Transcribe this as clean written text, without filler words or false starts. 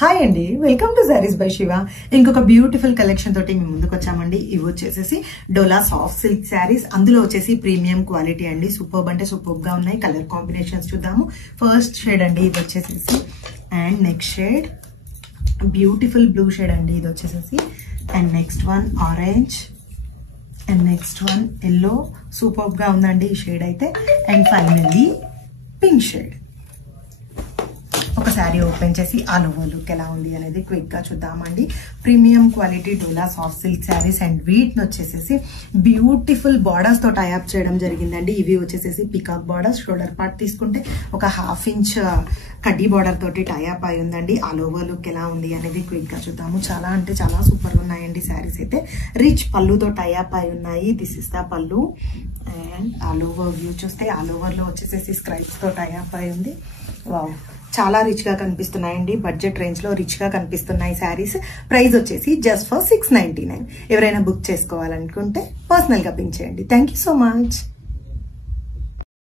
Hi అండి, welcome to saris by Shiva. ఇంకొక beautiful collection తోటి మేము ముందుకు వచ్చామండి. ఇవి వచ్చేసి డోలా సాఫ్ట్ సిల్క్ శారీస్, అందులో వచ్చేసి ప్రీమియం క్వాలిటీ అండి. సూపర్బ్ అంటే సూపర్బ్ గా ఉన్నాయి. కలర్ కాంబినేషన్స్ చూద్దాము. ఫస్ట్ షేడ్ అండి ఇది వచ్చేసేసి, and next shade beautiful blue shade అండి ఇది వచ్చేసేసి, and next one orange, and next one yellow. Superb గా ఉందండి ఈ షేడ్ అయితే. And finally pink shade. ఒక శారీ ఓపెన్ చేసి ఆల్ ఓవర్ లుక్ ఎలా ఉంది అనేది క్విక్ గా చూద్దామండి. Premium quality dola soft silk saris, and వీటిని వచ్చేసేసి బ్యూటిఫుల్ బార్డర్స్ తో టైఅప్ చేయడం జరిగిందండి. ఇవి వచ్చేసేసి పికాక్ బార్డర్స్. షోల్డర్ పార్ట్ తీసుకుంటే ఒక 1/2 ఇంచ్ కడ్డీ బార్డర్ తోటి టైఅప్ అయి ఉందండి. ఆల్ ఓవర్ లుక్ ఎలా ఉంది అనేది క్విక్ గా చూద్దాము. చాలా అంటే చాలా సూపర్ ఉన్నాయండి శారీస్ అయితే. రిచ్ పళ్ళుతో టైఅప్ అయి ఉన్నాయి. దిస్ ఇస్ ద పళ్ళు. అండ్ ఆల్ ఓవర్ వ్యూ చూస్తే ఆల్ ఓవర్ లో వచ్చేసేసి స్క్రైబ్స్ తో టైఅప్ అయి ఉంది. వావ్, చాలా రిచ్ గా కనిపిస్తున్నాయండి. బడ్జెట్ రేంజ్ లో రిచ్ గా కనిపిస్తున్నాయి శారీస్. ప్రైస్ వచ్చేసి జస్ట్ ఫర్ 699. ఎవరైనా బుక్ చేసుకోవాలనుకుంటే పర్సనల్ గా పింక్ చేయండి. Thank you so much.